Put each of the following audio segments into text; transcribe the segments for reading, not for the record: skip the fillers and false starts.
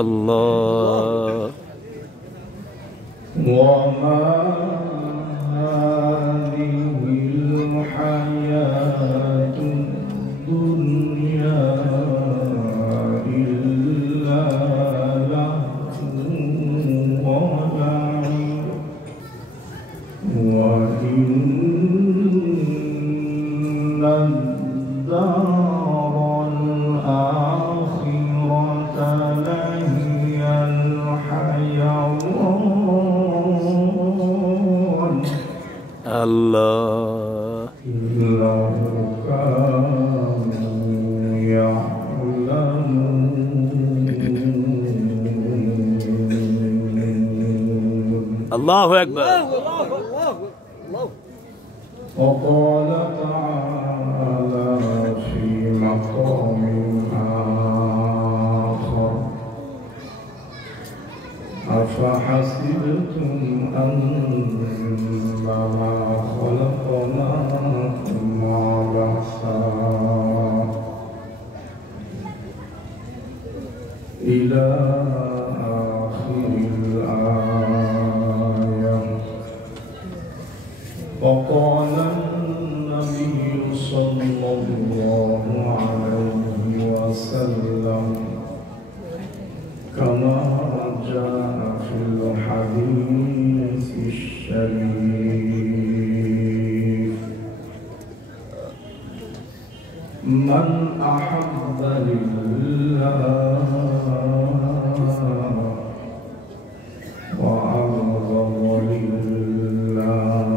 الله وما هذه الحياة الدنيا إلا لهو ولعب وإن الدار الآخرة لهي الحيوان الله لو كانوا يعلمون الله أكبر. وقال تعالى في مقام آخر أفحسبتم أنما خلقناكم عبثا إلى آخر الآية. وقال النبي صلى الله عليه وسلم كما جاء في الحديث الشريف من أحب لله وأبغض لله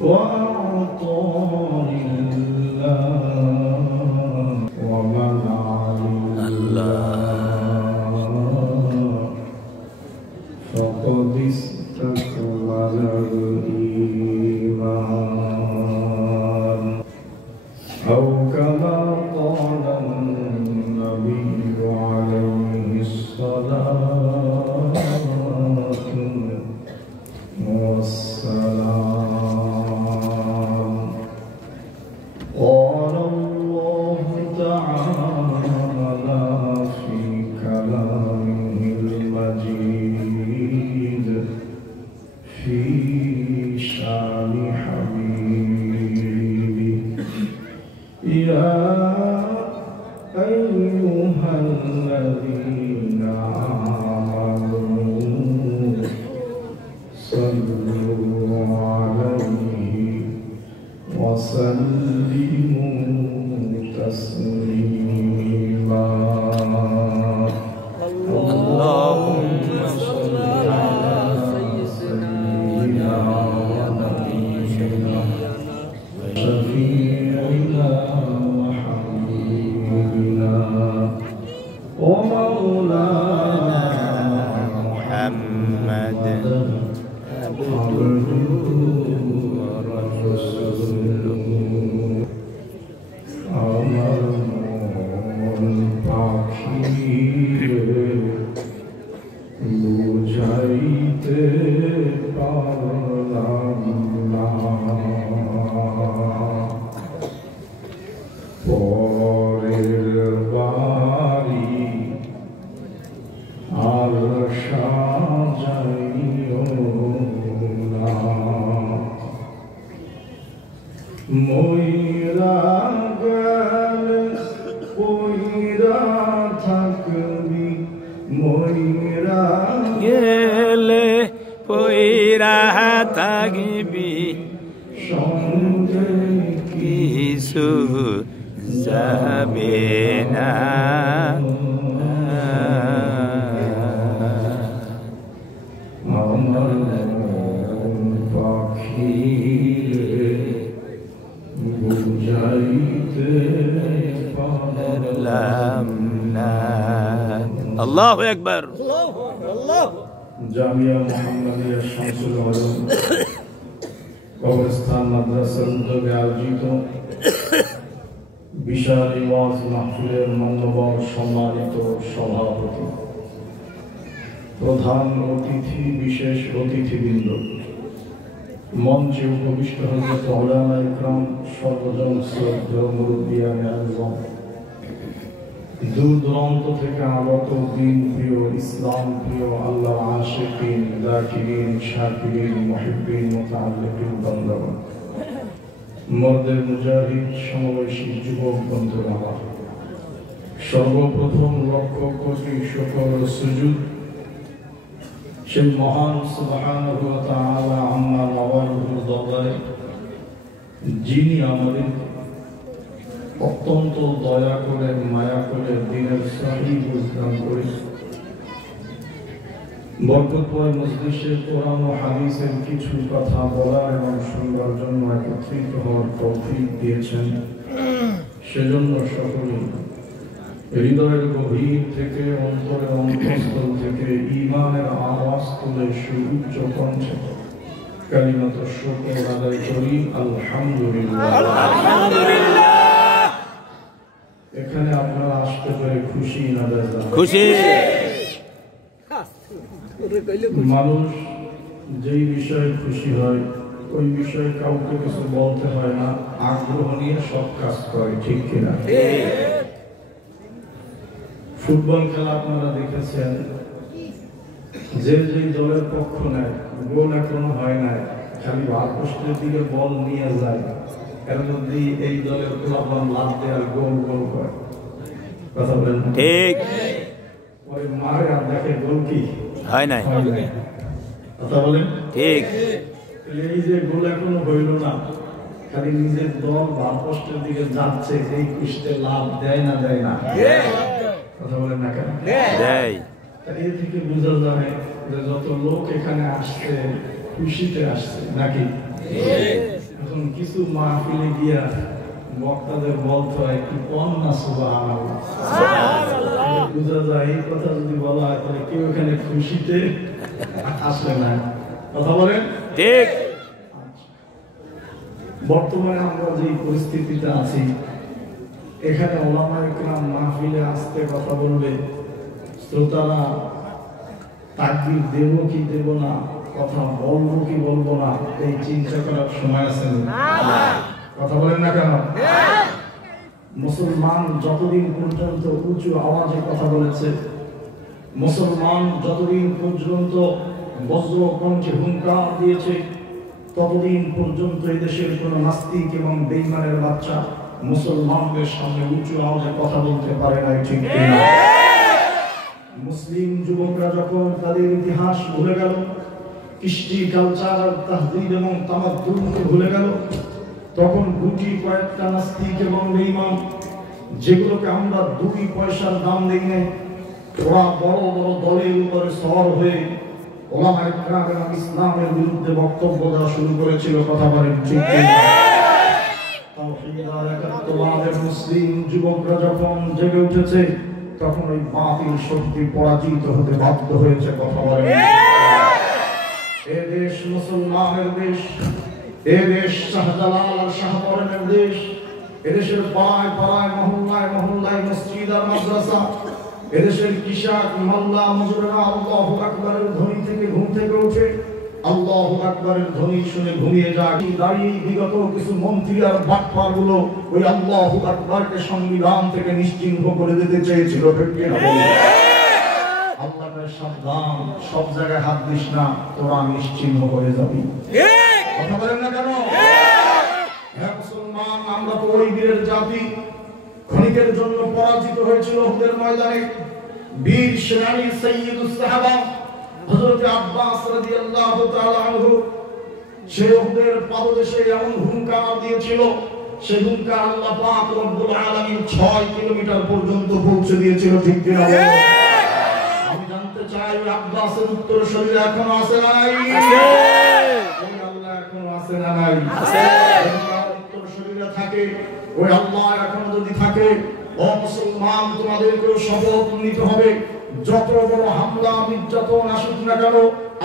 وأعطى لله ومنع لله فقد استكمل الإيمان أو كما قال النبي عليه الصلاة والسلام. قال الله تعالى في كلامه المجيد في شان حبيبه يا أيها الذين آمنوا صلوا عليه وسلموا تسليما. اللهم صل على سيدنا ونبينا وشفيعنا وحبيبنا ومولانا محمد عبده ورسوله আমার মন পাখিরে বুঝাইতে পারলাম না পরের বাড়ি আর সাজাইও না ময়রা গেলে পয়রা থাকবি ময়রা গেলে পয়রা থাকবি সঙ্গে কিছু যাবে না আমার পাখিরে বুঝাইতে পারলাম না। আল্লাহু আকবার। জামিয়া মুহাম্মাদিয়া শামসুল উলুম কবরস্থান মাদ্রাসার উদ্যোগে আয়োজিত বিশাল ওয়াজ মাহফিলের মান্যবর সম্মানিত সভাপতি, প্রধান অতিথি, বিশেষ অতিথিবৃন্দ, মঞ্চে উপবিষ্ট হযরত উলামা ইকরাম, সর্বজন শ্রদ্ধেয় মুরব্বিয়ানে আযম, দূর দূরান্ত থেকে আগত দিন প্রিয়, ইসলাম প্রিয়, আল্লাহর আশিকিন, যাকিরিন, শাকিরিন, মুহিব্বিন, মুতাআল্লিকিন বান্দাগণ, মর্দে মুজাহিদ, সমবয়সী যুবক বন্ধুরা, সর্বপ্রথম লক্ষ কোটি শুকর ও সুজুদ সেই মহান সুবহানাহু ওয়া তাআলা আম্মা নওয়াজুল দরবারে, যিনি আমাদের অত্যন্ত দয়া করে, মায়া করে, দিনের সহি বুঝদান করে বরকতময় মজলিসে কোরআন ও হাদিসের কিছু কথা বলা এবং শুনবার জন্য একত্রিত হওয়ার তৌফিক দিয়েছেন। সেজন্য সকলেই হৃদয়ের গভীর থেকে, অন্তরের অন্তঃস্থল থেকে ঈমানের আওয়াজ তুলে সুউচ্চ কণ্ঠে কালিমাত শুকর আদায় করি, আলহামদুলিল্লাহ। এখানে আপনারা আসতে পেরে খুশি না বেজার? খুশি। মানুষ যেই বিষয়ে খুশি হয় ওই বিষয়ে কাউকে কিছু বলতে হয় না, আগ্রহ নিয়ে সব কাজ করে, ঠিক কিনা? ফুটবল খেলা আপনারা দেখেছেন, যে যেই দলের পক্ষ নেয়, গোল এখনো হয় নাই, খালি বারপোস্টের দিকে বল নিয়ে যায়, এর মধ্যেই এই দলের প্লাবন লাভ দেওয়ার গোল গোল করে, কথা বলেন ঠিক, পরে মারে আর দেখে গোল কি হয় নাই, কথা বলেন ঠিক। এই যে গোল এখনো হইল না, খালি নিজের দল বারপোস্টের দিকে যাচ্ছে, এই কুষ্ঠে লাভ দেয় না, দেয় না, কথা বলেন না কেন? দেয়। এই থেকে বোঝা যায় যে যত লোক এখানে আসছে খুশিতে আসছে নাকি। এখন কিছু মাহফিলে গিয়া বক্তাদের বলতে হয় কি কন্যা সুবহানাল্লাহ, বোঝা যায় এই কথা যদি বলা হয় তাহলে কেউ এখানে খুশিতে আসবে না, কথা বলেন ঠিক। বর্তমানে আমরা যে পরিস্থিতিতে আছি, এখানে উলামা ইকরাম মাহফিলে আসতে কথা বলবে, শ্রোতারা তাকবীর দেব কি দেব না, কথা বলবো কি বলবো না, এই চিন্তা করার সময় আছে না, কথা বলেন না কেন? মুসলমান যতদিন পর্যন্ত উঁচু আওয়াজে কথা বলেছে, মুসলমান যতদিন পর্যন্ত বজ্র কণ্ঠে হুঙ্কার দিয়েছে, ততদিন পর্যন্ত এই দেশের কোন নাস্তিক এবং বেঈমানের বাচ্চা মুসলমানদের সামনে উঁচু আওয়াজে কথা বলতে পারে না, ঠিক কিনা? মুসলিম যুবকরা যখন তাদের ইতিহাস ভুলে গেল, কৃষ্টি, কালচার, তাহযীব এবং তামাদ্দুনকে ভুলে গেল, তখন গুটি কয়েকটা নাস্তিক এবং বেঈমান, যেগুলোকে আমরা 2 পয়সার দাম দেই নাই, ওরা বড় বড় দলের উপরে সওয়ার হয়ে উলামা ইকরাম এবং ইসলামের বিরুদ্ধে বক্তব্য দেওয়া শুরু করেছিল, কথা বলেন ঠিক কিনা? তাওহীদ আর একাত্মবাদের মুসলিম যুবকরা যখন জেগে উঠেছে, তখন ওই বাতিল শক্তি পরাজিত হতে বাধ্য হয়েছে, কথা বলেন। এ দেশ মুসলমানের দেশ, এ দেশ শাহজালাল আর শাহপরানের দেশ, এদেশের পাড়ায় পাড়ায়, মহল্লায় মহল্লায় মসজিদ আর মাদ্রাসা, এদেশের কৃষক, মোল্লা, মজুররা আল্লাহু আকবারের ধ্বনি থেকে ঘুম থেকে উঠে আল্লাহু আকবারের ধ্বনি শুনে ঘুমিয়ে যায়। দাঁড়িয়ে বিগত কিছু মন্ত্রী আর বাটপার গুলো ওই আল্লাহু আকবারকে সংবিধান থেকে নিশ্চিহ্ন করে দিতে চেয়েছিল, ঠিক কিনা? আল্লাহকে সাবধান, সব জায়গায় হাত দিস না, তোরা নিশ্চিহ্ন হয়ে যাবি, কথা বলেন না কেন? হ্যাঁ মুসলমান, আমরা তো ওই বীরের জাতি, ক্ষণিকের জন্য পরাজিত হয়েছিল উহুদের ময়দানে। বীর সেনানী সাইয়্যিদুস সাহাবা হযরত আব্বাস রাদিয়াল্লাহু তাআলা আনহু সেই উহুদের পাদদেশে এমন হুঙ্কার দিয়েছিল, সেই হুঙ্কার আল্লাহ পাক রব্বুল আলামিন 6 কিলোমিটার পর্যন্ত পৌঁছে দিয়েছিল, ঠিক কিনা? আমি জানতে চাই আব্বাসের উত্তরসূরি এখনো আছে না নাই? আছে। ওই আল্লাহ এখনো আছে না নাই? আছে। উত্তরসূরিরা থাকে, ওই আল্লাহ এখন যদি থাকে, ও মুসলমান, তোমাদেরকেও শপথ নিতে হবে, যত বড় হামলা নির্যাতন আসুক না কেন,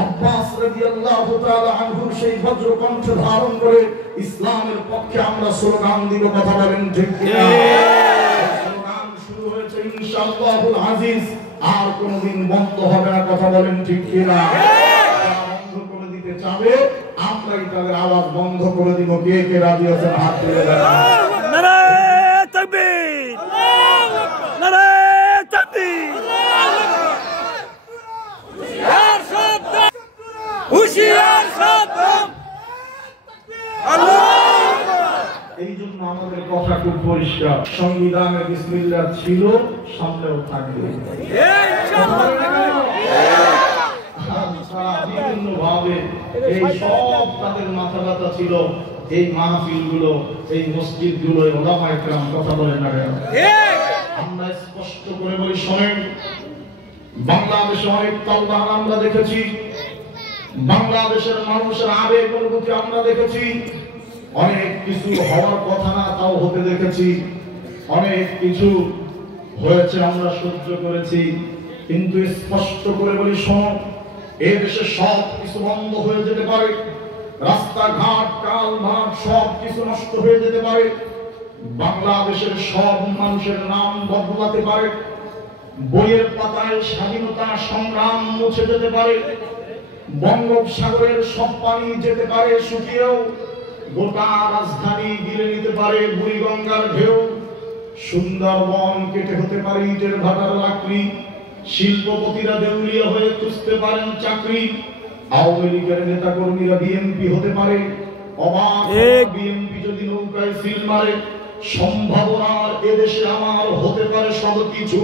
আব্বাস রাদিয়াল্লাহু তাআলা আনহুর সেই বজ্র কণ্ঠ ধারণ করে ইসলামের পক্ষে আমরা স্লোগান দিব, কথা বলেন ঠিক কিনা? ইনশাআল্লাহুল আজিজ আর কোনদিন বন্ধ হবে না। কথা বলেন ঠিক কিনা? বন্ধ করে দিতে চাবে, আমরাই তাদের আওয়াজ বন্ধ করে দিব। কে কে রাজি আছেন? হাত তুলে দেখান। নারায়ে তাকবীর, আল্লাহু আকবার, নারায়ে তাকবীর, হুশিয়ার সাবধান, হুশিয়ার সাবধান, আল্লাহু আকবার। এই জন্য আমাদের কথা খুব পরিষ্কার, সংবিধানে বিসমিল্লাহ ছিল, সামনেও থাকবে। বিভিন্ন ভাবে এই সব তাদের মাথা ব্যথা ছিল। এই মাহফিল গুলো, এই মসজিদ গুলো, ওলামায়ে কেরাম কথা বলেন না কেন? আমরা স্পষ্ট করে বলি, শোনেন, বাংলাদেশে অনেক তালবাহানা আমরা দেখেছি, বাংলাদেশের মানুষের আবেগ অনুভূতি আমরা দেখেছি, অনেক কিছু হওয়ার কথা না তাও হতে দেখেছি, অনেক কিছু হয়েছে আমরা সহ্য করেছি। কিন্তু স্পষ্ট করে বলি, শোনো, এই দেশে সব কিছু বন্ধ হয়ে যেতে পারে, রাস্তাঘাট কাল মাঠ সব কিছু নষ্ট হয়ে যেতে পারে, বাংলাদেশের সব মানুষের নাম বদলাতে পারে, বইয়ের পাতায় স্বাধীনতা সংগ্রাম মুছে যেতে পারে, বঙ্গোপসাগরের সব পানি যেতে পারে শুকিয়েও, গোটা রাজধানী গিলে নিতে পারে বুড়িগঙ্গার ঢেউ, সুন্দরবন কেটে হতে পারে ইটের ভাটার লাকড়ি, শিল্পপতিরা দেউলিয়া হয়ে খুঁজতে পারেন চাকরি, আওয়ামী লীগের নেতা কর্মীরা বিএনপি হতে পারে অবাক, বিএনপি যদি নৌকায় সিল মারে, সম্ভাবনার এদেশে আমার হতে পারে সব কিছু,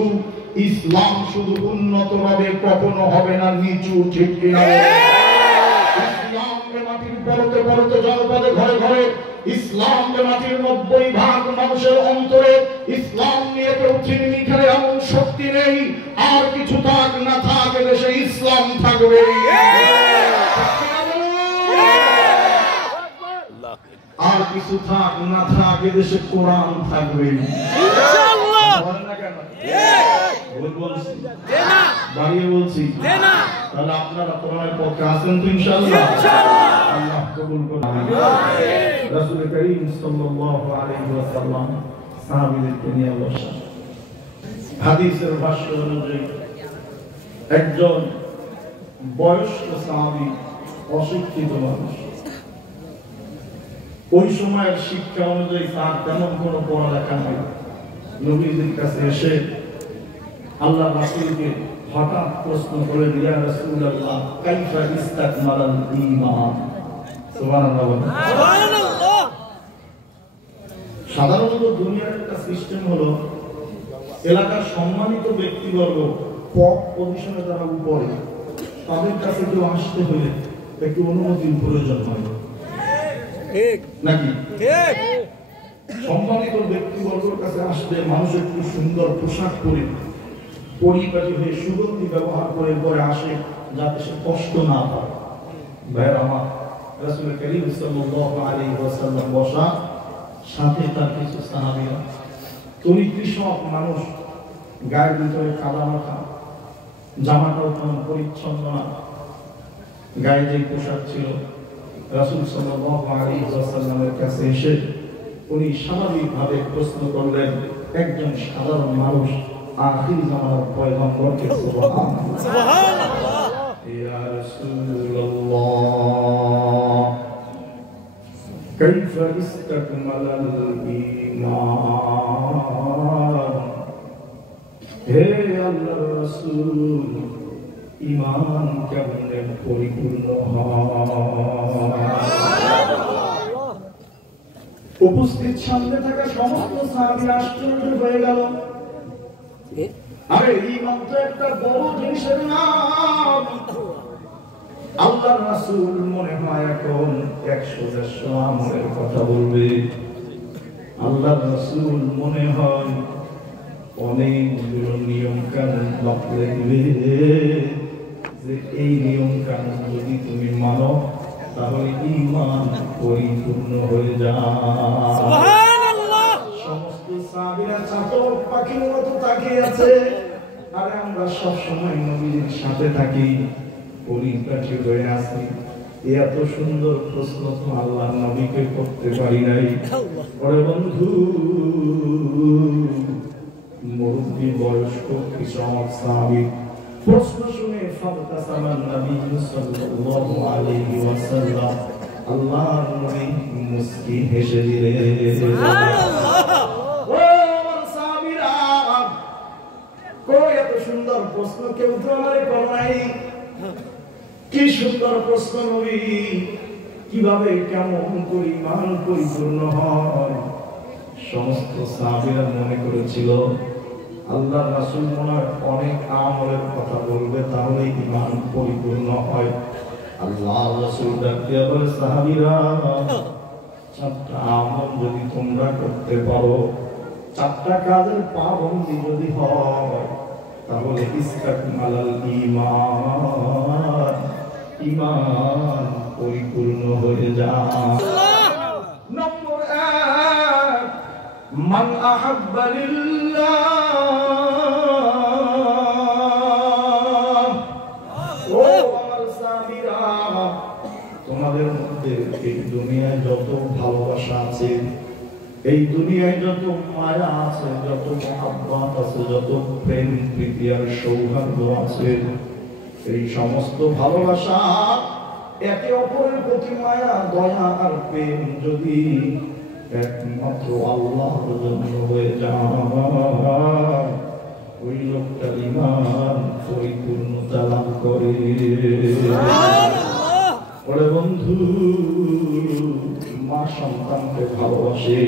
ইসলাম শুধু উন্নত হবে, কখনো হবে না নিচু। ঠিক কিনা? ইসলামকে মাটির পরতে পরতে জনপদে ঘরে ঘরে, ইসলামকে মাটির 90% মানুষের অন্তরে, ইসলাম নিয়ে কেউ চিনি খেলে এমন শক্তি নেই। আর কিছু থাক না থাক, দেশে ইসলাম থাকবে। আর কিছু থাক না থাক, দেশে কোরআন থাকবে ইনশাআল্লাহ। বাড়িয়ে বলছি, তাহলে আপনারা কোরআনের পক্ষে আছেন তো ইনশাআল্লাহ? আল্লাহ কবুল করুন। রাসূল করিম সাল্লাল্লাহু আলাইহি ওয়াসাল্লাম সাহাবীদেরকে নিয়ে বসা, হাদিসের ভাষ্য অনুযায়ী একজন বয়স্ক সাহাবী, অশিক্ষিত মানুষ, ওই সময়ের শিক্ষা অনুযায়ী তার তেমন কোনো পড়ালেখা নেই, নবীজির কাছে এসে আল্লাহ রাসূলকে হঠাৎ প্রশ্ন করে, ইয়া রাসূলুল্লাহ কাইফা ইস্তাকমালাল ঈমান? সুবহানাল্লাহ, সুবহানাল্লাহ। সাধারণত দুনিয়ার একটা সিস্টেম হলো, এলাকার সম্মানিত ব্যক্তিবর্গ পদ পজিশনে যারা উপরে, তাদের কাছে কেউ আসতে হলে একটু অনুমতির প্রয়োজন হয়, ঠিক নাকি? ঠিক। সম্মানিত ব্যক্তিবর্গের কাছে আসলে মানুষ একটু সুন্দর পোশাক পরে, পরিপাটি হয়ে সুগন্ধি ব্যবহার করে পরে আসে, যাতে সে কষ্ট না পায়। ভাইয়ের আমার, রাসূল করিম সাল্লাল্লাহু আলাইহি ওয়াসাল্লাম বসা, সাথে তার কিছু সাহাবীরা, উনি কৃষক মানুষ, গায়ের ভিতরে কাদা মাখা, জামাটাও তেমন পরিচ্ছন্ন না, গায়ে যে পোশাক ছিল, রাসূল সাল্লাল্লাহু আলাইহি ওয়াসাল্লামের কাছে এসে উনি স্বাভাবিকভাবে প্রশ্ন করলেন, একজন সাধারণ মানুষ আখির জামানার পয়গম্বরকে, সুবহানাল্লাহ, ইয়া রাসূলুল্লাহ কাইফা ইস্তাকমালাল ঈমান? হে আল্লাহর রাসূল, ঈমান কেমনে পরিপূর্ণ হয়? উপস্থিত সামনে থাকা সমস্ত সাহাবী আশ্চর্য হয়ে গেল। আরে ঈমান তো একটা বড় জিনিসের নাম। আল্লাহর রাসূল মনে হয় এখন 100 আমলের কথা বলবে। আল্লাহর রাসূল মনে হয় অনেকগুলো নিয়ম কানুন বাতলে দিবে, যে এই নিয়ম কানুন যদি তুমি মানো তাহলে ঈমান পরিপূর্ণ হয়ে যায়। সুবহানাল্লাহ। সমস্ত সাহাবীরা চাতক পাখির মতো তাকিয়ে আছে। আরে আমরা সব সময় নবীর সাথে থাকি, পরিপাটি হয়ে আছি, এত সুন্দর প্রশ্ন তো আল্লাহর নবীকে করতে পারি নাই। ওরে বন্ধু, মুরব্বী বয়স্ক কিশোর সাহাবী প্রশ্ন শুনে ফাতাসামান নবী সাল্লাল্লাহু আলাইহি ওয়াসাল্লাম আল্লাহর নবী মুস্কি হেসে দিলেন। সুবহানাল্লাহ। ও আমার সাহাবীরা, কই এত সুন্দর প্রশ্ন কেউ তো আমারে করে নাই। কি সুন্দর প্রশ্ন নবী, কিভাবে কেমন করে ঈমান পরিপূর্ণ হয়। সমস্ত সাহাবীরা মনে করেছিল আল্লাহর রাসূল মনে হয় অনেক আমলের কথা বলবে তাহলে ঈমান পরিপূর্ণ হয়। আল্লাহর রাসূল ডাকতে বলে, সাহাবীরা, চারটা আমল যদি তোমরা করতে পারো, চারটা কাজের পাবন্দি যদি হয়, তাহলে ইসতাকমালাল ঈমান, ঈমান পরিপূর্ণ হয়ে যায়। নম্বর 1, মান আহাব্বা লিল্লাহ। ও আমার সাহাবীরা, তোমাদের মধ্যে এই দুনিয়ায় যত ভালোবাসা আছে, এই দুনিয়ায় যত মায়া আছে, যত মহব্বত আছে, যত প্রেম প্রীতি আর সৌহার্দ্য আছে, এই সমস্ত ভালোবাসা একে অপরের প্রতি মায়া দয়া আর প্রেম যদি একমাত্র আল্লাহর জন্য হয়ে যায়, ওই লোকটার ঈমান পরিপূর্ণতা লাভ করে। ওরে বন্ধু, মা সন্তানকে ভালোবাসে,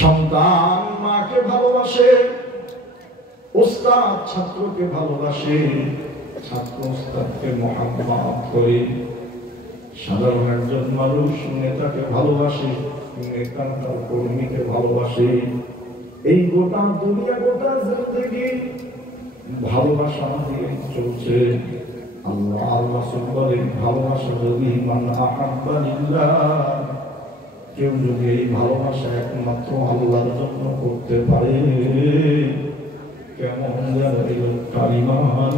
সন্তান মাকে ভালোবাসে, ওস্তাদ ছাত্রকে ভালোবাসে, ছাত্র ওস্তাদকে মহব্বত করে, সাধারণ একজন মানুষ নেতাকে ভালোবাসে, নেতা তার কর্মীকে ভালোবাসে। এই গোটা দুনিয়া, গোটা জিন্দেগি ভালোবাসা দিয়ে চলছে। আল্লাহ রাসূল বলেন, ভালোবাসা যদি মান আহাব্বা লিল্লাহ, কেউ যদি এই ভালোবাসা একমাত্র আল্লাহর জন্য করতে পারে, কেমন যেন এই লোকটার ঈমান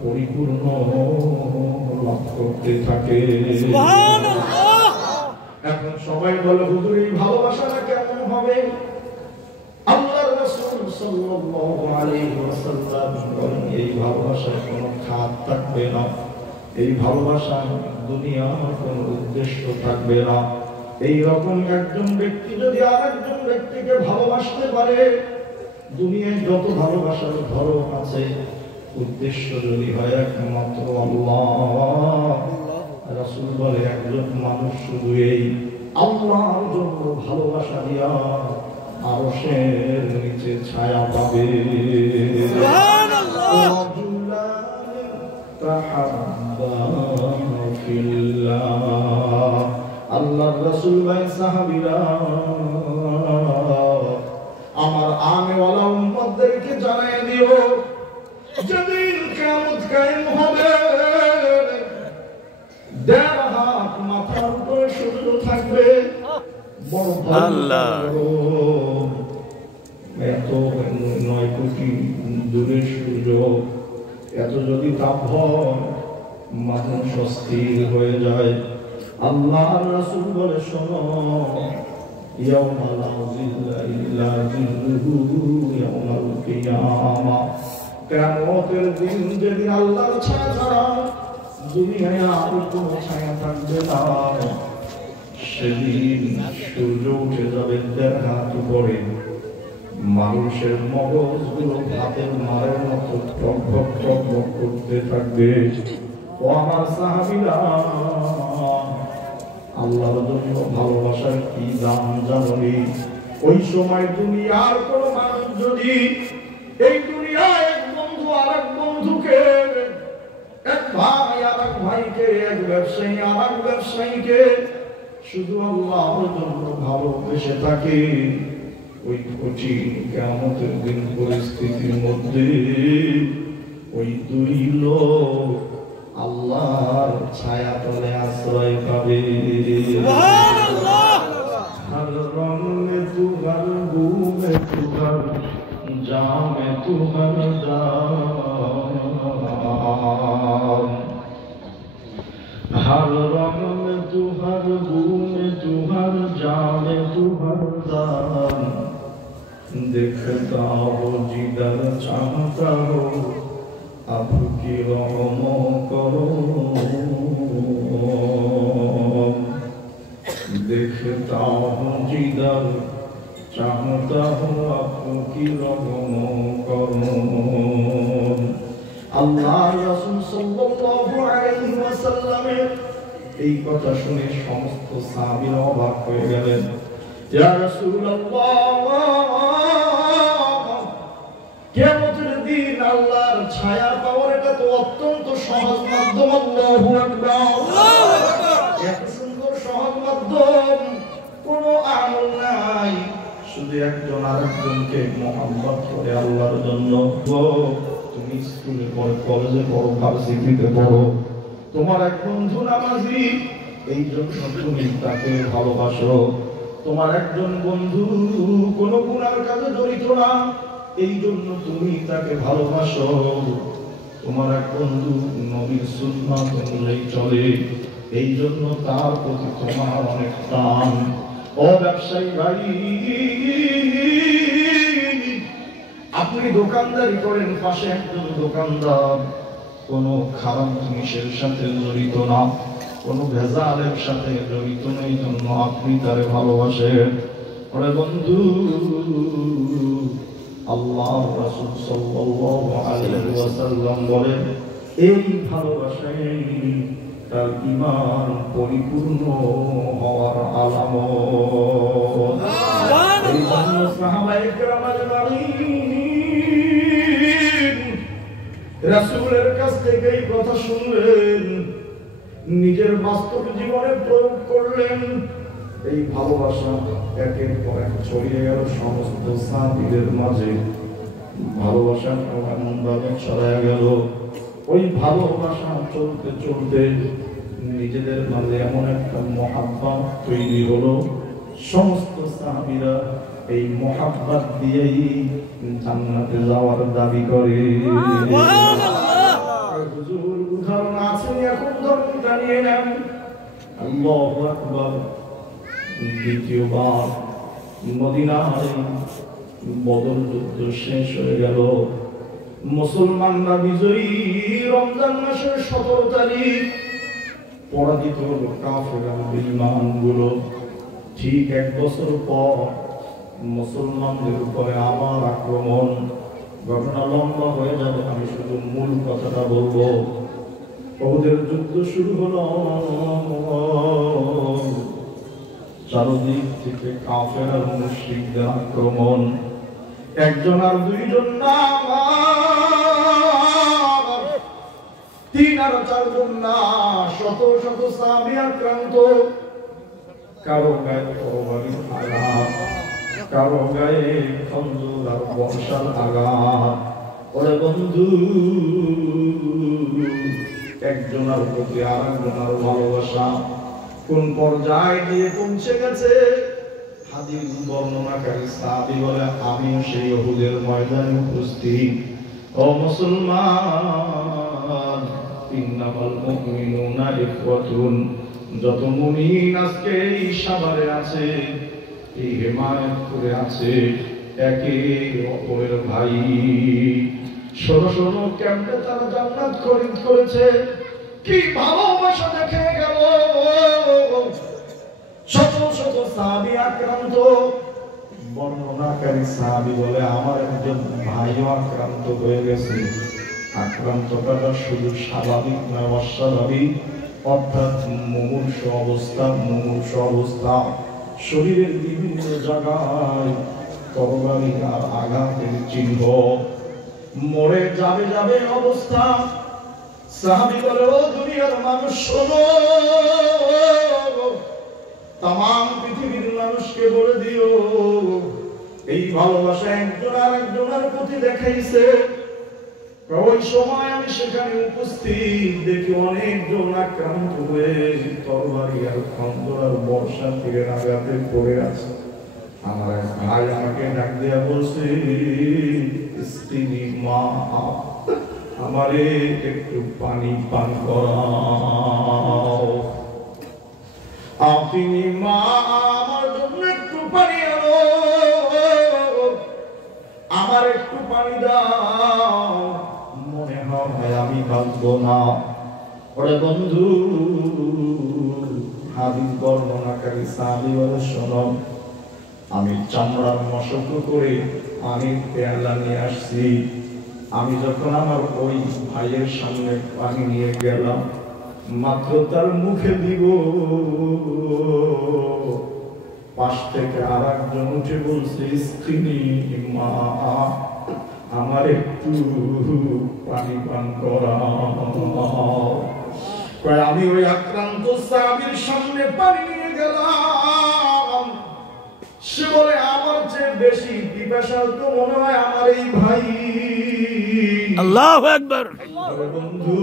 পরিপূর্ণ লাভ করতে থাকে। এখন সবাই বলে, হুজুর এই ভালোবাসাটা কেমন হবে? আল্লাহর রাসূল সাল্লাল্লাহু আলাইহি ওয়াসাল্লাম বলেন, এই ভালোবাসার কোনো খাত থাকবে না, এই ভালোবাসার দুনিয়ার কোনো উদ্দেশ্য থাকবে না। এই রকম একজন ব্যক্তি যদি আরেকজন ব্যক্তিকে ভালোবাসতে পারে, দুনিয়ায় যত ভালোবাসার ধরন আছে, উদ্দেশ্য যদি হয় একমাত্র আল্লাহ, রাসূল বলে একজন মানুষ শুধু এই আল্লাহর জন্য ভালোবাসা দিয়া আরশের নিচে ছায়া পাবে। সুবহানাল্লাহ। আল্লাহর রাসূল ভাই সাহাবীরা, আমার আনেওয়ালা উম্মতদেরকে জানাই দিও, যেদিন কিয়ামত কায়েম হবে, ১.৫ হাত মাথার উপরে সূর্য থাকবে। বড় আল্লাহ, এত ৯ কোটি দূরে সূর্য, এত যদি তাপ হয় মানুষ অস্থির হয়ে যায়। আল্লাহর রাসূল বলে, শোনো, ইয়াউমা লা যিল্লা ইল্লা যিল্লুহু ইয়াউমাল কিয়ামাহ, কিয়ামতের দিন যেদিন আল্লাহর ছায়া ছাড়া দুনিয়ায় আর কোনো ছায়া থাকবে না, সেদিন সূর্য উঠে যাবে ১.৫ হাত উপরে, মানুষের মগজগুলো ভাতের মারের মতো টকবক টকবক করতে থাকবে। ও আমার সাহাবীরা, আল্লাহর জন্য ভালোবাসার কি দাম জানি? ওই সময় দুনিয়ার কোন মানুষ যদি এই দুনিয়ায় এক বন্ধু আর এক বন্ধুকে, এক ভাই আর এক ভাইকে, এক ব্যবসায়ী আর এক ব্যবসায়ীকে শুধু আল্লাহর জন্য ভালোবেসে থাকে, ওই কঠিন কিয়ামতের দিন পরিস্থিতির মধ্যে ওই দুই লোক আল্লাহর ছায়া তলে আশ্রয় পাবে। সুবহানাল্লাহ। হর রং মে তু হর গু মে তু হর জা মে তু হর দাম, हर रंग में तू हर बू में तू हर जा में तू हर दाम, देखता हो जिधर चाहता हो अब की रहम करो देखता हो जिधर चाहता हो अब की रहम करो আল্লাহ রাসূল সাল্লাল্লাহু আলাইহি ওয়াসাল্লামের এই কথা শুনে সমস্ত সাহাবীরা অবাক হয়ে গেলেন ইয়া রাসূলুল্লাহ কিয়ামতের দিন আল্লাহর ছায়া পাওয়ার এটা তো অত্যন্ত সহজ মাধ্যম আল্লাহু আকবার আল্লাহু আকবার এত সুন্দর সহজ মাধ্যম কোনো আমল নাই শুধু একজন আরেকজনকে মহব্বত করে আল্লাহর জন্য তুমি স্কুলে পড়ো কলেজে পড়ো ভার্সিটিতে পড়ো তোমার এক বন্ধু নামাজি এই জন্য তুমি তাকে ভালোবাসো তোমার একজন বন্ধু কোনো গুনার কাজে জড়িত না এই জন্য তুমি তাকে ভালোবাসো তোমার এক বন্ধু নবীর সুন্নাত অনুযায়ী চলে এই জন্য তার প্রতি তোমার অনেক টান ও ব্যবসায়ী ভাই আপনি দোকানদারি করেন পাশে একজন দোকানদার কোনো খারাপ জিনিসের সাথে জড়িত না কোনো ভেজালের সাথে জড়িত নেই জন্য আপনি তারে ভালোবাসেন ওরে বন্ধু আল্লাহর রাসূল সাল্লাল্লাহু আলাইহি ওয়াসাল্লাম বলেন এই ভালোবাসাই তার ঈমান পরিপূর্ণ হওয়ার আলামত সুবহানাল্লাহ সাহাবায়ে কেরাম রাসূলের কাছ থেকে এই কথা শুনলেন নিজের বাস্তব জীবনে প্রয়োগ করলেন এই ভালোবাসা একের পর এক ছড়িয়ে গেল সমস্ত সাহাবীদের মাঝে ভালোবাসা এমন ভাবে ছড়িয়ে গেল ওই ভালোবাসা চলতে চলতে নিজেদের মাঝে এমন একটা মহাব্বত তৈরি হলো সমস্ত সাহাবীরা এই মহাব্বত দিয়েই জান্নাতে যাওয়ার দাবি করে হুজুর উদাহরণ আছে এখন উদাহরণটা নিয়ে নেন আল্লাহু আকবার দ্বিতীয়বার মদিনায় বদর যুদ্ধ শেষ হয়ে গেল মুসলমানরা বিজয়ী রমজান মাসের 17 তারিখ পরাজিত হলো কাফেররা বেঈমানগুলো ঠিক এক বছর পর মুসলমানদের উপরে আবার আক্রমণ ঘটনা লম্বা হয়ে যাবে আমি শুধু মূল কথাটা বলবো ওদের যুদ্ধ শুরু হলো চারদিক থেকে কাফের আর মুশরিকদের আক্রমণ একজন আর দুইজন না তিন আর চারজন না শত শত সাহাবী আক্রান্ত কারো গায়ে তরবারির আঘাত কারো গায়ে খঞ্জর আর বর্ষার আঘাত ওরে বন্ধু একজনের প্রতি আরেকজনের ভালোবাসা কোন পর্যায়ে গিয়ে পৌঁছে গেছে হাদিস বর্ণনাকারী সাহাবী বলে আমি সেই উহুদের ময়দানে উপস্থিত ও মুসলমান ইন্নামাল মুমিনুনা ইখওয়াতুন যত মুমিন আজকে এই সাভারে আছে এই হেমায়তপুরে আছে একে অপরের ভাই শোনো শোনো কেমনে তারা জান্নাত খরিদ করেছে কি ভালোবাসা দেখে গেল শত শত সাহাবী আক্রান্ত বর্ণনাকারী সাহাবী বলে আমার একজন ভাইও আক্রান্ত হয়ে গেছে আক্রান্তটা শুধু স্বাভাবিক না অস্বাভাবিক অর্থাৎ মুমূর্ষ অবস্থা শরীরের বিভিন্ন জায়গায় তরবারি আর আঘাতের চিহ্ন মরে যাবে অবস্থা সাহাবী বলে ও দুনিয়ার মানুষ শোনো तमाम পৃথিবীর মানুষকে বলে দিও এই ভালোবাসা একজন আরেকজনের প্রতি দেখাইছে ওই সময় আমি সেখানে উপস্থিত দেখি অনেকজন আক্রান্ত হয়ে তরবারি আর খঞ্জর আর বর্ষা তীরের আঘাতে পড়ে আছে আমার এক ভাই আমাকে ডাক দিয়া বলছে স্ত্রী মা আমারে একটু পানি পান করাও আপনি মা আমার জন্য একটু পানি আনো একটু পানি দাও, মনে হয় আমি বাঁচবো না। ওরে বন্ধু, হাদিস বর্ণনাকারী সাহাবী বলে, শোনো, আমি চামড়ার মশক করে পানির পেয়ালা নিয়ে আসছি। আমি যখন আমার ওই ভাইয়ের সামনে পানি নিয়ে গেলাম, মাত্র তার মুখে দিব, পাশ থেকে আর একজন উঠে বলছে, স্ত্রী মা, আমার একটু পানি পান করাও। আমি ওই আক্রান্ত সাহাবীর সামনে পানি নিয়ে গেলাম। সে বলে, আমার চেয়ে বেশি পিপাসা তো মনে হয় আমার এই ভাই। আল্লাহু আকবার। বন্ধু,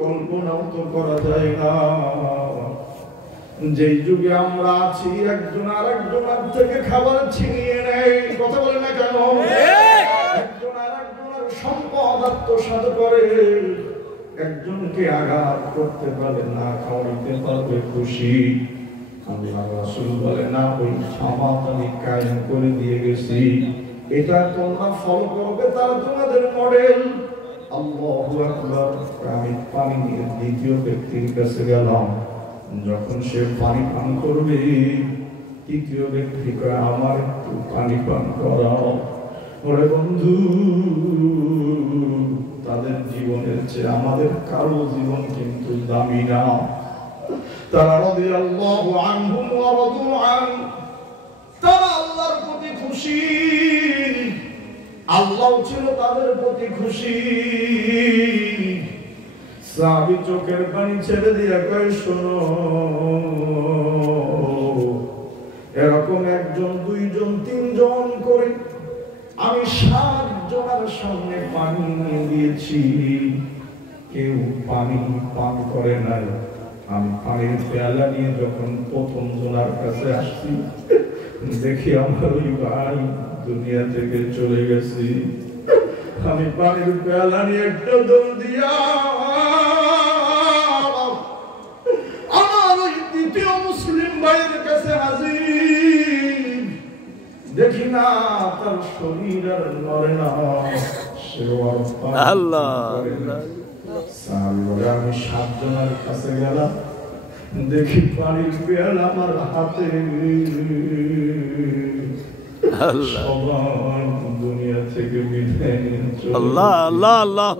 কল্পনাও তো করা যায় না, যে যুগে আমরা আছি একজন আর একজনের থেকে খাবার ছিনিয়ে নেয়। কথা বলে না কেন? একজন আর একজনের সম্পদ আত্মসাৎ করে, একজনকে আঘাত করতে পারে না, খাওয়াইতে পারবে খুশি। আল্লাহ রাসূল বলে, না, ওই জামাত আমি কায়েম করে দিয়ে গেছি, এটা তোমরা ফলো করবে, তারা তোমাদের মডেল। আল্লাহু আকবার। আমি পানি নিয়ে দ্বিতীয় ব্যক্তির কাছে গেলাম। যখন সে পানি পান করবে, তৃতীয় ব্যক্তি কয়, আমার একটু পানি পান করাও। ওরে বন্ধু, তাদের জীবনের চেয়ে আমাদের কারো জীবন কিন্তু দামি না। তারা রাদিয়াল্লাহু আনহুম ওয়া রাদু আন, তারা আল্লাহর প্রতি খুশি, আল্লাহ ছিল তাদের প্রতি খুশি। সাহাবী চোখের পানি ছেড়ে দিয়ে কয়, শোনো, এরকম একজন, দুইজন, তিনজন করে আমি 7 জনের সামনে পানি নিয়ে দিয়েছি, কেউ পানি পান করে নাই। আমি পানির পেয়ালা নিয়ে যখন প্রথম জনার কাছে আসছি, দেখি আমার ওই ভাই দুনিয়া থেকে চলে গেছি। আমি পানির পেয়ালা নিয়ে একটা দৌড় দিয়া আমার ওই দ্বিতীয় মুসলিম ভাইয়ের কাছে হাজির। দেখি না, তার শরীর আর নড়ে না, আল্লাহ। আমি 7 জনের কাছে গেলাম, দেখি পানির পেয়ালা আমার হাতে। সবাই দুনিয়া থেকে বিদায় নিয়ে চলে গেছে। আল্লাহ আল্লাহ আল্লাহ।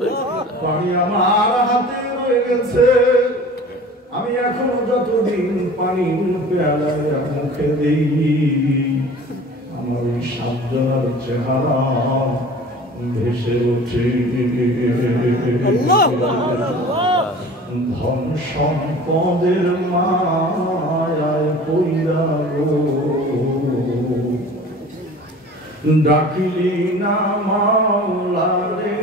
পানি আমার হাতে রয়ে গেছে। আমি এখন যতদিন পানির পেয়ালা মুখে দিই, আমার ওই 7 জনের চেহারা ভেসে ওঠে। ধন সম্পদের মায়ায় পইরা গো, ডাকিলি না মাওলা রে,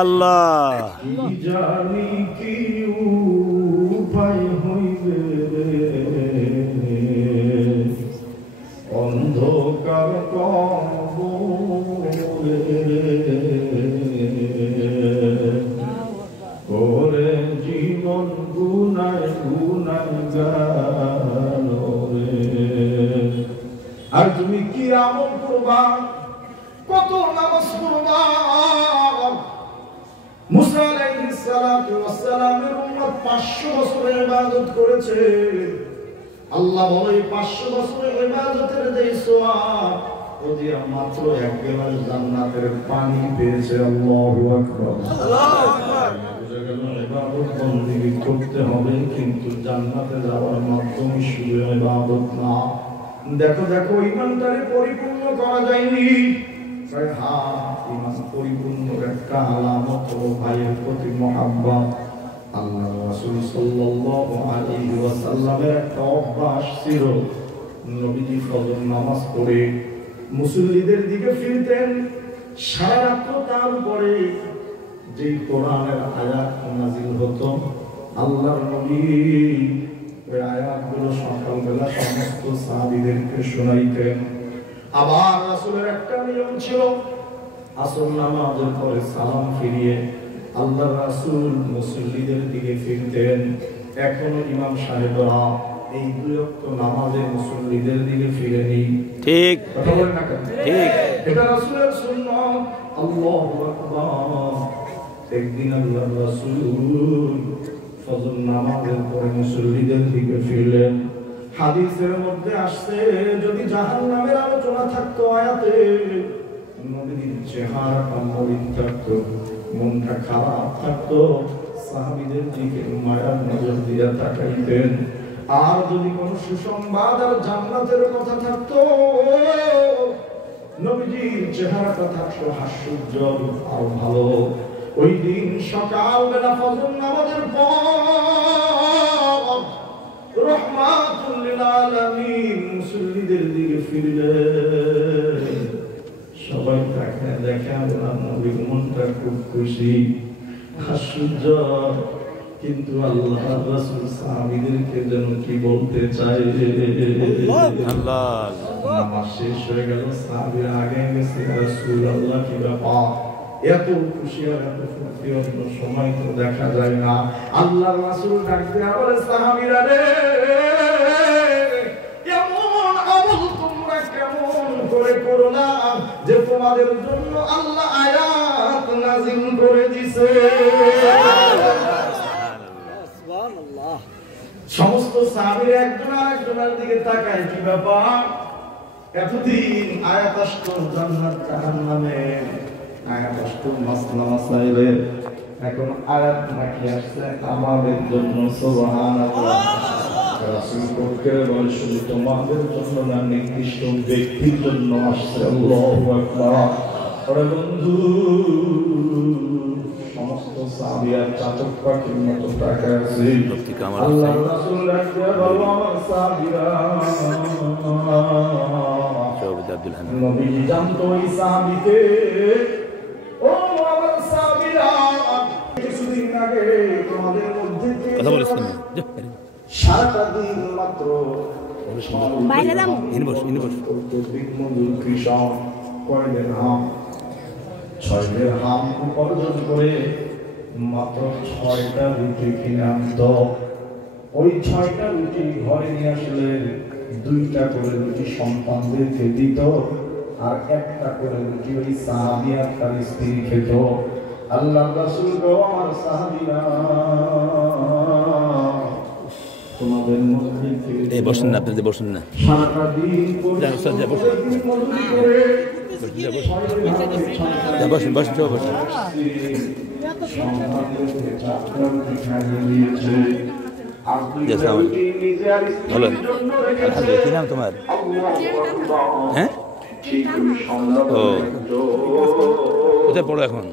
আল্লাহ। জানি কি উপায় হইবে রে, অন্ধকার কবরে ওরে জীবন গুনায় গুনায় গেল রে। আর তুমি কি আমল করবা, কত নামাজ পড়বা? মুসা আলাইহিস সালাতু ওয়াস সালামের উম্মত 500 বছর ইবাদত করেছে। আল্লাহ বলে 500 বছরের ইবাদতের যে সওয়াব, ও দিয়া মাত্র 1 গ্লাস জান্নাতের পানি পেয়েছে। আল্লাহু আকবার, আল্লাহু আকবার। বুঝা গেল, ইবাদত বন্দেগী করতে হবে, কিন্তু জান্নাতে যাওয়ার মাধ্যমে শুধু ইবাদত না। দেখো দেখো, ঈমানটারে পরিপূর্ণ করা যায়নি। হ্যাঁ, ঈমান পরিপূর্ণ একটা আলামত হলো ভাইয়ের প্রতি মহব্বত। আল্লাহ রাসূল সাল্লাল্লাহু আলাইহি ওয়াসাল্লামের একটা অভ্যাস ছিল, নবীজি ফজর নামাজ পড়ে মুসল্লিদের দিকে ফিরতেন, সারা রাত তার উপরে যে কোরআনের আয়াত নাযিল হতো, আল্লাহর নবী ওই আয়াতগুলো সকালবেলা সমস্ত সাহাবীদেরকে শোনাইতেন। আবার রাসূলের একটা নিয়ম ছিল, আসর নামাজের পরে সালাম ফিরিয়ে আল্লাহর রাসূল মুসল্লিদের দিকে ফিরতেন। এখনো ইমাম সাহেবরা এই দুই ওয়াক্ত নামাজে মুসল্লিদের দিকে ফিরে নেই। ঠিক কথা বলেন না কেন? ঠিক এটা রাসূলের সুন্নাত। আল্লাহু আকবার। একদিন আল্লাহর রাসূল ফজর নামাজের পরে মুসল্লিদের দিকে ফিরলেন। হাদিসের মধ্যে আসছে যদি জাহান্নামের আলোচনা থাকতো আয়াতে, নবীর চেহারাটা মলিন থাকতো, মনটা খারাপ থাকতো, সাহাবীদের দিকে মায়ার নজর দিয়ে তাকাইতেন। আর যদি কোন সুসংবাদ আর জান্নাতের কথা থাকতো, নবীজির চেহারাটা থাকতো হাস্যোজ্জ্বল আর ভালো। ওই দিন সকালবেলা ফজর নামাজের পর রহমাতুল লিল আলামিন মুসল্লিদের দিকে ফিরলেন। সবাই তাকে দেখে আল্লাহর নবীর মনটা খুব খুশি, হাস্যোজ্জ্বল। কিন্তু আল্লাহর রাসূল সাহাবীদেরকে যেন কি বলতে চায়। আল্লাহ নামাজ শেষ হয়ে গেল, সাহাবীরা আগে গেছে, রাসূলুল্লাহ কি ব্যাপার, এত খুশি আর এত ফুর্তি অন্য সময় তো দেখা যায় না। আল্লাহর রাসূল ডাক দিয়ে বলে, সাহাবীরা রে, এমন আমল তোমরা কেমন করে করো না যে তোমাদের জন্য আল্লাহ আয়াত নাযিল করে দিয়েছে। সুবহানাল্লাহ। সমস্ত সাহাবীরা একজন আরেকজনের দিকে তাকায়, কি ব্যাপার, এতদিন আয়াত আসতো জান্নাত জাহান্নামের, আয়াত আসতো মাসলা মাসাইলে, এখন আয়াত নাকি আসছে আমাদের জন্য। সুবহানাল্লাহ। রাসূল বলতে বলে, শুধু তোমাদের জন্য না, নির্দিষ্ট ব্যক্তির জন্য আসছে। আল্লাহু আকবার। ওরে বন্ধু, সমস্ত সাহাবীরা চাতক পাখির মতো তাকায় আছে। আল্লাহর রাসূল ডাকতে বলল, আমার সাহাবীরা, নবীজি জানতো ওই সাহাবীকে। ও আমার সাহাবীরা, কিছুদিন আগে তোমাদের মধ্যে কথা বলেছেন সারাটা দিন মাত্র বাইরে যাম ইনবস কৃষক কয়লের হাম 6 দিরহাম উপার্জন করে মাত্র 6টা রুটি কিনে আনতো। ওই 6টা রুটি ঘরে নিয়ে আসলে 2টা করে রুটি সন্তানদেরকে দিত, আর 1টা করে রুটি ওই সাহাবী আর তার স্ত্রী খেত। আল্লাহর রাসূল গো, আমার সাহাবীরা, তোমাদের মধ্যে এই বসেন না, আপনি বসেন না, সারাটা দিন বসেন বসেন বসেন। ভালো, কি নাম তোমার? হ্যাঁ, ও কোথায় পড়ো এখন?